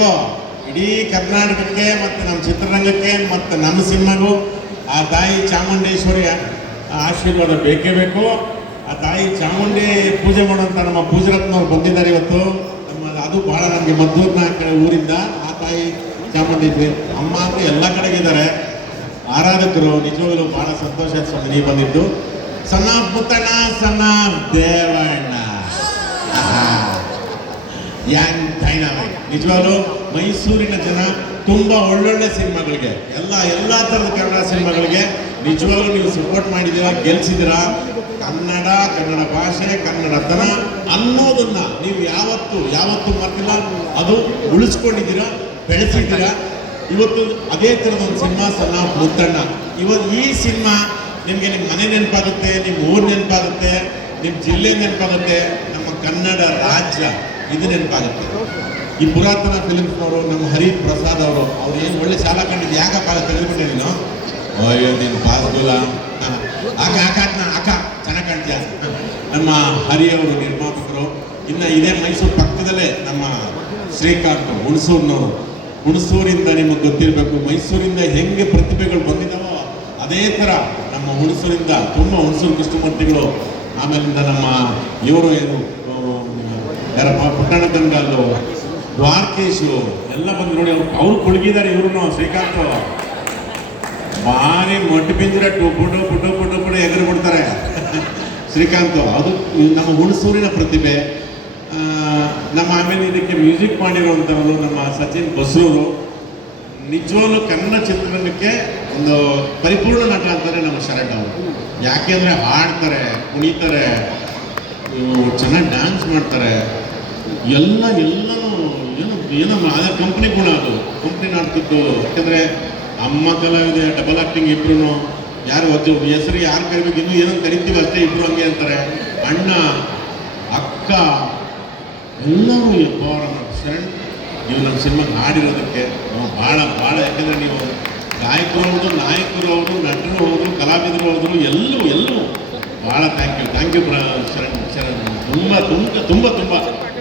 ಹೇಗೋ ಇಡೀ ಕರ್ನಾಟಕಕ್ಕೆ ಮತ್ತು ನಮ್ಮ ಚಿತ್ರರಂಗಕ್ಕೆ ಮತ್ತು ನಮ್ಮ ಸಿನಿಮಾಗೂ ಆ ತಾಯಿ ಚಾಮುಂಡೇಶ್ವರಿಯ ಆಶೀರ್ವಾದ ಬೇಕೇ ಬೇಕು. ಆ ತಾಯಿ ಚಾಮುಂಡಿ ಪೂಜೆ ಮಾಡುವಂಥ ನಮ್ಮ ಪೂಜರತ್ನವ್ರು ಬಂದಿದ್ದಾರೆ ಇವತ್ತು. ಅದು ಭಾಳ ನಮಗೆ ಮದ್ದೂರಿನ ಕಡೆ ಊರಿಂದ ಆ ತಾಯಿ ಚಾಮುಂಡಿ ಅಮ್ಮ ಅಂದರೆ ಎಲ್ಲ ಕಡೆಗಿದ್ದಾರೆ ಆರಾಧಕರು. ನಿಜವಾಗಲೂ ಭಾಳ ಸಂತೋಷ ಸ್ವಾಮಿ ನೀವು ಬಂದಿದ್ದು. ಸಣ್ಣ ಪುತ್ತಣ್ಣ ಸಣ್ಣ ದೇವಣ್ಣ ನಿಜವಾಗ್ಲೂ ಮೈಸೂರಿನ ಜನ ತುಂಬ ಒಳ್ಳೊಳ್ಳೆ ಸಿನಿಮಾಗಳಿಗೆ ಎಲ್ಲ ಥರದ ಕನ್ನಡ ಸಿನಿಮಾಗಳಿಗೆ ನಿಜವಾಗ್ಲೂ ನೀವು ಸಪೋರ್ಟ್ ಮಾಡಿದ್ದೀರಾ, ಗೆಲ್ಸಿದ್ದೀರಾ. ಕನ್ನಡ ಭಾಷೆ ಕನ್ನಡತನ ಅನ್ನೋದನ್ನ ನೀವು ಯಾವತ್ತೂ ಮರ್ತಿಲ್ಲ, ಅದು ಉಳಿಸ್ಕೊಂಡಿದ್ದೀರಾ, ಬೆಳೆಸಿದ್ದೀರಾ. ಇವತ್ತು ಅದೇ ಥರದ ಒಂದು ಸಿನಿಮಾ ಸಣ್ಣ ಮುದ್ದಣ್ಣ. ಇವತ್ತು ಈ ಸಿನಿಮಾ ನಿಮಗೆ ನಿಮ್ಮ ಮನೆ ನೆನಪಾಗುತ್ತೆ, ನಿಮ್ಮ ಊರು ನೆನಪಾಗುತ್ತೆ, ನಿಮ್ಮ ಜಿಲ್ಲೆ ನೆನಪಾಗುತ್ತೆ, ನಮ್ಮ ಕನ್ನಡ ರಾಜ್ಯ ಇದು ನೆನಪಾಗುತ್ತೆ. ಈ ಪುರಾತನ ಫಿಲಿಮ್ಸ್ನವರು ನಮ್ಮ ಹರಿ ಪ್ರಸಾದ್ ಅವರು ಏನು ಒಳ್ಳೆ ಶಾಲಾ ಕಂಡಿದ್ದು ಯಾಕಪ್ಪ ತೆಗೆದುಕೊಂಡೆ ನೀನು? ಅಯ್ಯೋ ನೀನು ಪಾಸ್ಗುಲ ಅಕ್ಕ ಚೆನ್ನಾಗಿ ಕಾಣ್ತೀಯ. ನಮ್ಮ ಹರಿಯವರು ನಿರ್ಮಾಪಕರು. ಇನ್ನು ಇದೇ ಮೈಸೂರು ಪಕ್ಕದಲ್ಲೇ ನಮ್ಮ ಶ್ರೀಕಾಂತ್ ಹುಣಸೂರಿನವರು. ಹುಣಸೂರಿಂದ ನಿಮಗೆ ಗೊತ್ತಿರಬೇಕು, ಮೈಸೂರಿಂದ ಹೆಂಗೆ ಪ್ರತಿಭೆಗಳು ಬಂದಿದ್ದಾವೋ ಅದೇ ಥರ ನಮ್ಮ ಹುಣಸೂರಿಂದ ತುಂಬ ಹುಣಸೂರು ಕೃಷ್ಣಮೂರ್ತಿಗಳು, ಆಮೇಲಿಂದ ನಮ್ಮ ಇವರು ಏನು ಯಾರಪ್ಪ ಪುಟ್ಟಣ ಗಂಗಾಲು, ದ್ವಾರಕೇಶು ಎಲ್ಲ ಬಂದು ನೋಡಿ ಅವ್ರು ಕುಳುಗಿದ್ದಾರೆ. ಇವ್ರು ಶ್ರೀಕಾಂತ್ ಭಾರಿ ಮೊಟ್ಟೆ ಬಿಂದ್ರೆ ಪುಟ್ಟು ಎಗರು ಬಿಡ್ತಾರೆ ಶ್ರೀಕಾಂತ್. ಅದು ನಮ್ಮ ಹುಣಸೂರಿನ ಪ್ರತಿಭೆ. ನಮ್ಮ ಆಮೇಲೆ ಇದಕ್ಕೆ ಮ್ಯೂಸಿಕ್ ಮಾಡಿರುವಂಥವರು ನಮ್ಮ ಸಚಿನ್ ಬಸೂರು. ನಿಜವಾಗ್ಲೂ ಕನ್ನಡ ಚಿತ್ರರಂಗಕ್ಕೆ ಒಂದು ಪರಿಪೂರ್ಣ ನಟ ಅಂತಾರೆ ನಮ್ಮ ಶರಣ್ ಅವರು. ಯಾಕೆಂದರೆ ಹಾಡ್ತಾರೆ, ಕುಣಿತಾರೆ, ಚೆನ್ನಾಗಿ ಡ್ಯಾನ್ಸ್ ಮಾಡ್ತಾರೆ. ಎಲ್ಲನೂ ಏನೋ ಅದೇ ಕಂಪ್ನಿ ಗುಣ, ಅದು ಕಂಪ್ನಿ ನಾಡ್ತಿದ್ದು. ಯಾಕೆಂದರೆ ಅಮ್ಮ ಕಲಾವಿದೆ, ಡಬಲ್ ಆ್ಯಕ್ಟಿಂಗ್ ಇಬ್ರು. ಯಾರು ಹೆಸರು ಯಾರು ಕರಿಬೇಕು, ಇನ್ನೂ ಏನೋ ಕರಿತೀವಿ ಅಷ್ಟೇ, ಇಬ್ಬರು ಹಂಗೆ ಅಂತಾರೆ. ಅಣ್ಣ ಅಕ್ಕ ಎಲ್ಲರೂ ನಮ್ಮ ಶರಣ್ ನೀವು ನಮ್ಮ ಸಿನಿಮಾಗೆ ಹಾಡಿರೋದಕ್ಕೆ ನಾವು ಭಾಳ ಯಾಕೆಂದರೆ ನೀವು ಗಾಯಕರು ಹೌದು, ನಾಯಕರು ಹೌದು, ನಟರು ಹೌದು, ಕಲಾವಿದರು ಹೌದು, ಎಲ್ಲವೂ ಭಾಳ ಥ್ಯಾಂಕ್ ಯು ಶರಣ್. ತುಂಬ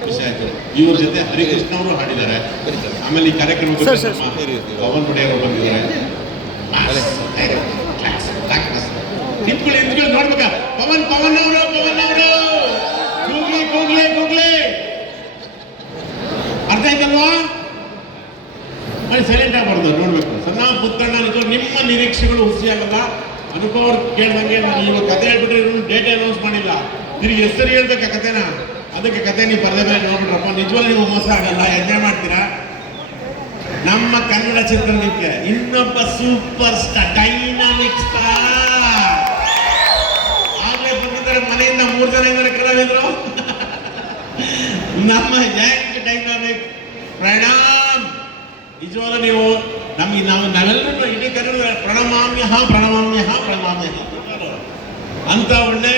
ಖುಷಿ ಆಯಿತು. ಇವ್ರ ಜೊತೆ ಹರಿಕೃಷ್ಣ ಅವರು ಹಾಡಿದ್ದಾರೆ. ಆಮೇಲೆ ಈ ಕಾರ್ಯಕ್ರಮಕ್ಕೆ ಪವನ್ ಒಡೆಯರು ಬಂದಿದ್ದಾರೆ. ನಿಂತ್ಕೊಳ್ಳಿ ನೋಡ್ಬೇಕ ಪವನ್ ಅವರು ಕೂಗ್ಲಿ ಅರ್ಥ ಆಯ್ತಲ್ವಾ? ಅಲ್ಲಿ ಸೈಲೆಂಟ್ ಆಗಬಾರ್ದು, ನೋಡ್ಬೇಕು. ಸಣ್ಣ ಪುತ್ತಣ್ಣ ನಿಮ್ಮ ನಿರೀಕ್ಷೆಗಳು ಹುಸಿಯಾಗಲ್ಲ. ಅನುಭವ ಕೇಳ್ದಂಗೆ ನಾನು ಇವಾಗ ಕತೆ ಹೇಳ್ಬಿಟ್ರೆ ಡೇಟ್ ಅನೌನ್ಸ್ ಮಾಡಿಲ್ಲ, ತಿರುಗಿ ಹೆಸರು ಹೇಳ್ಬೇಕ ಕತೆನ. ಅದಕ್ಕೆ ಕತೆ ನೀವು ಪರದೆ ಮೇಲೆ ನೋಡ್ಬಿಟ್ರಪ್ಪ, ನಿಜವಾಗ್ಲೂ ನೀವು ಮೋಸ ಆಗಲ್ಲ, ಎಂಜಾಯ್ ಮಾಡ್ತೀರಾ. ನಮ್ಮ ಕನ್ನಡ ಚಿತ್ರರಂಗಕ್ಕೆ ಇನ್ನೊಬ್ಬ ಸೂಪರ್ ಸ್ಟಾರ್, ಡೈನಾಮಿಕ್ ಸ್ಟಾರ್ ಆಗ್ಲೇ ಬಂದಿದ್ದಾರೆ. ಮನೆಯಿಂದ 3 ಜನ ಇದ್ದಾರೆ ಕಲಾವಿದರು. ನಮ್ಮ ಡೈನಾಮಿಕ್ ಪ್ರಣಾಮ್. ನಿಜವಾಗ್ಲೂ ನೀವು ನಾವೆಲ್ಲರೂ ಇಡೀ ಕನ್ನಡ ಪ್ರಣಮಾಮ್ಯ ಅಂತ ಒಳ್ಳೆ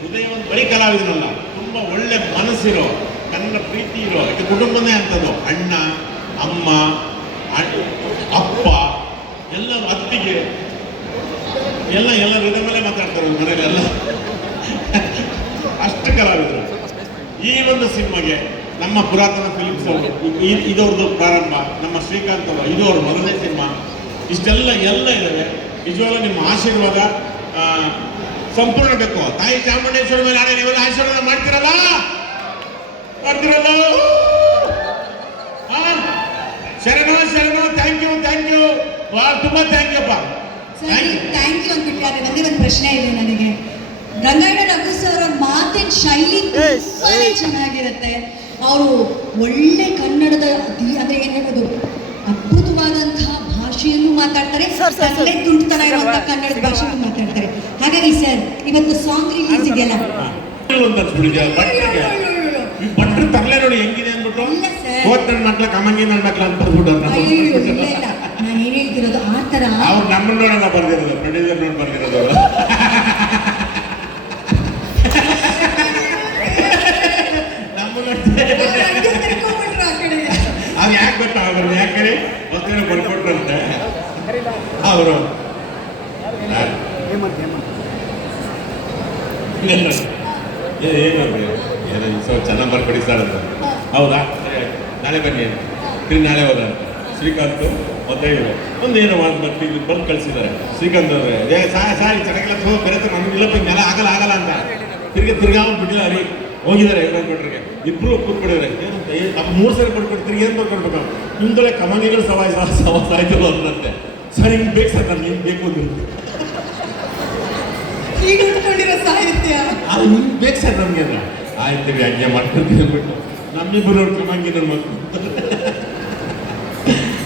ಹೃದಯ ಒಂದು ಬರೀ ಕಲಾವಿದನಲ್ಲ, ತುಂಬ ಒಳ್ಳೆ ಮನಸ್ಸಿರೋ, ಕನ್ನಡ ಪ್ರೀತಿ ಇರೋ, ಕುಟುಂಬನೇ ಅಂತದ್ದು. ಅಣ್ಣ ಅಮ್ಮ ಅಪ್ಪ ಎಲ್ಲರೂ ಅತ್ತಿಗೆ ಎಲ್ಲ ಹೃದಯ ಮೇಲೆ ಮಾತಾಡ್ತಾರೆ ಮನೆಯಲ್ಲೆಲ್ಲ. ಅಷ್ಟು ಕಲಾವಿದರು. ಈ ಒಂದು ಸಿನಿಮಾಗೆ ನಮ್ಮ ಪುರಾತನ ಫಿಲಿಮ್ಸ್ ಅವರು ಇದವ್ರದ್ದು ಪ್ರಾರಂಭ, ನಮ್ಮ ಶ್ರೀಕಾಂತ್ ಅವರು ಇದು ಅವ್ರ ಮೊದಲನೇ ಸಿನಿಮಾ. ಇಷ್ಟೆಲ್ಲ ಇದ್ದಾವೆ. ನಿಜವಾಗ್ಲೂ ನಿಮ್ಮ ಆಶೀರ್ವಾದ ಸಂಪೂರ್ಣ ಬೇಕು. ತಾಯಿ ಚಾಮುಂಡೇಶ್ವರಿ ಮೇಲೆ ಆಡೇ ನೀವೆಲ್ಲ ಆಶೀರ್ವಾದ ಮಾಡ್ತಿರಲ್ಲ. ಶರಣು ಥ್ಯಾಂಕ್ ಯು ತುಂಬಾ ಥ್ಯಾಂಕ್ ಯು ಅಪ್ಪ. ಥ್ಯಾಂಕ್ ಯು ಅಂದ್ಬಿಟ್ರೆ ಒಂದೇ ಒಂದು ಪ್ರಶ್ನೆ ಇದೆ ನನಗೆ. ರಂಗಾಯಣ ರಘು ಸರ್ ಅವ್ರ ಮಾತಿನ ಶೈಲಿ ತುಂಬಾನೇ ಚೆನ್ನಾಗಿರುತ್ತೆ. ಅವರು ಒಳ್ಳೆ ಕನ್ನಡದ ಅಂದ್ರೆ ಏನ್ ಹೇಳೋದು, ಅದ್ಭುತವಾದಂತಹ ಭಾಷೆಯನ್ನು ಮಾತಾಡ್ತಾರೆ, ತುಂಟತನ ಇರುವಂತಹ ಕನ್ನಡದ ಭಾಷೆಯನ್ನು ಮಾತಾಡ್ತಾರೆ. ಹಾಗಾಗಿ ಸರ್ ಇವತ್ತು ಸಾಂಗ್ ರಿಲೀಸ್ ಇದೆಯಲ್ಲ, ಭಟ್ರು ತರಲೆ ನೋಡಿ ಹೆಂಗಿದೆ ಅಂದ್ಬಿಟ್ಟು ನನ್ನ ಮಕ್ಳ ಕಮಂಗಿ ನನ್ನ ಮಕ್ಳ ಅಂತ ಬರ್ಬಿಟ್ಟು ನಾನು ಏನ್ ಹೇಳ್ತಿರೋದು ಆ ತರ ಅವ್ರು ನಮ್ಮನ್ನ ನೋಡಲ್ಲ ಬರ್ದಿರೋದು, ಪ್ರೊಡ್ಯೂಸರ್ ನೋಡಿ ಬರ್ದಿರೋದು. ಅದು ಯಾಕೆ ಗೊತ್ತಾ, ಅವ್ರು ಯಾಕೆ ಹೊತ್ತೇನೋ ಬರ್ಕೊಟ್ರಂತೆ ಅವರು. ಏನು ಚೆನ್ನಾಗಿ ಬರ್ಕೊಡಿ ಸರ್ ಅಂತ. ಹೌದಾ, ನಾಳೆ ಬನ್ನಿ. ನಾಳೆ ಹೋದಂತ ಶ್ರೀಕಾಂತ್ ಮತ್ತೆ ಇವರು ಒಂದೇನೋ ಬರ್ತೀವಿ ಬಂದು ಕಳಿಸಿದ್ದಾರೆ ಶ್ರೀಕಾಂತ್ ಅವ್ರೆ ಸಾರಿ ಚೆನ್ನಾಗಿಲ್ಲ ಥೋ ಬೆರೆತ ನಮ್ಗೆ ಇಲ್ಲಪ್ಪ ಹಿಂಗೆಲ್ಲ ಆಗಲ್ಲ ಅಂತ ತಿರ್ಗಾ ಬಿಟ್ಟಿಲ್ಲ ರೀ ಹೋಗಿದ್ದಾರೆ ಇವ್ರು ಕೊಟ್ರಿಗೆ ಇಬ್ರು ಕೂತ್ಕೊಂಡಿದ್ದಾರೆ ಏನು ನಮ್ಮ 3 ಸರಿ ಕೊಟ್ಕೊಡ್ತೀರಿ ಏನು ಬರ್ಕೊಡ್ಬೇಕು ನಿಮ್ದೊಳೆ ಕಮಾನಿಗಳು ಸಾಯ್ತಲ್ಲ ಅಂದಂತೆ ಸರ್ ಹಿಂಗೆ ಬೇಕು ಸರ್ ನಾನು ಹಿಂಗೆ ಬೇಕು ಅಂದ್ರೆ ಈಗ ಉಟ್ಕೊಂಡಿರೋ ಸಾಹಿತ್ಯ ಅದು ನಿಮ್ಗೆ ಬೇಕು ಸರ್ ನಮಗೆ ಅಂದ್ರೆ ಆಯ್ತು ಹಂಗೆ ಮಾಡ್ಕೊಡ್ತೀವಿ ಅಂದ್ಬಿಟ್ಟು ನಮ್ಮಿಬ್ಬರು ನೋಡಿ ಕಮಾಂಗಿ ನನ್ನ ಮಕ್ಕಳು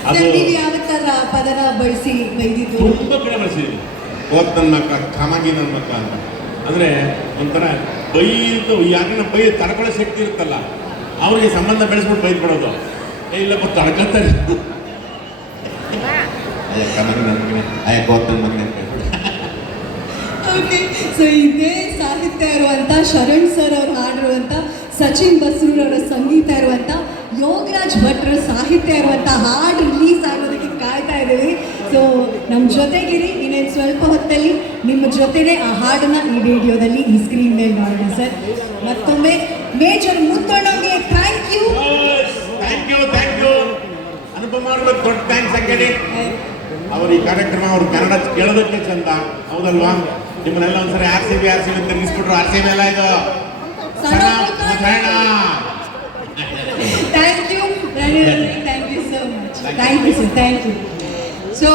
ಅದು ನೀವು ಯಾವ ತರ ಪದನ ಬಳಸಿ ಬೈದಿದ್ದು ತುಂಬ ಕಡೆ ಬಳಸಿದ್ವಿ ಹೋದ್ ನನ್ನ ಮಕ್ಕಳ ಕಮಾಂಗಿ ನನ್ನ ಮಕ್ಕಳ ಅಂತ ಅಂದರೆ ಒಂಥರ ಬೈದು ಯಾಕಂದ್ರೆ ಬೈ ತಡ್ಕೊಳ್ಳೋ ಶಕ್ತಿ ಇರುತ್ತಲ್ಲ ಅವ್ರಿಗೆ ಸಂಬಂಧ ಬೆಳೆಸ್ಬಿಟ್ಟು ಬೈದು ಬಿಡೋದು ಇಲ್ಲಪ್ಪ ತಡ್ಕೊತಾರೆ ಕಮಾಂಗಿ ನನ್ನ ಮಗನೇ ಹೋದ್ ನನ್ನ ಮಗನೇ ಅಂತ ಓಕೆ ಸೊ ಇದೇ ಸಾಹಿತ್ಯ ಇರುವಂತ ಶರಣ್ ಸರ್ ಅವ್ರು ಹಾಡಿರುವಂತ ಸಚಿನ್ ಬಸ್ರೂರ್ ಅವರ ಸಂಗೀತ ಇರುವಂತ ಯೋಗರಾಜ್ ಭಟ್ರ ಸಾಹಿತ್ಯ ಇರುವಂತ ಹಾಡು ರಿಲೀಸ್ ಆಗೋದಕ್ಕೆ ಕಾಯ್ತಾ ಇದ್ದೀವಿ ಸೊ ನಮ್ಮ ಜೊತೆಗಿರಿ ಇನ್ನೇನು ಸ್ವಲ್ಪ ಹೊತ್ತಲ್ಲಿ ನಿಮ್ಮ ಜೊತೆನೆ ಆ ಹಾಡನ್ನ ಈ ವಿಡಿಯೋದಲ್ಲಿ ಈ ಸ್ಕ್ರೀನ್ ಮೇಲೆ ನೋಡೋಣ ಸರ್ ಮತ್ತೊಮ್ಮೆ ಮೇಜರ್ ಮುತ್ತಣ್ಣಗೆ ಥ್ಯಾಂಕ್ ಯು ಅನುಪಮ ಅವ್ರಿಗೆ ದೊಡ್ಡ ಥ್ಯಾಂಕ್ಸ್ ಹಾಕಿ ಅವ್ರ ಈ ಕಾರ್ಯಕ್ರಮ ಅವ್ರ ಕನ್ನಡ ಕೇಳೋದಕ್ಕೆ ಚಂದ ಹೌದಲ್ವಾ ನಿಮ್ಮನ್ನೆಲ್ಲ ಒಂದ್ಸರಿ ಆರ್ ಸಿ ಬಿ ತಿರುಗಿಸ್ಬಿಟ್ರು ಆರ್ ಸಿ ಬಿ ಎಲ್ಲ ಇದು thank you so much thank you sir thank you so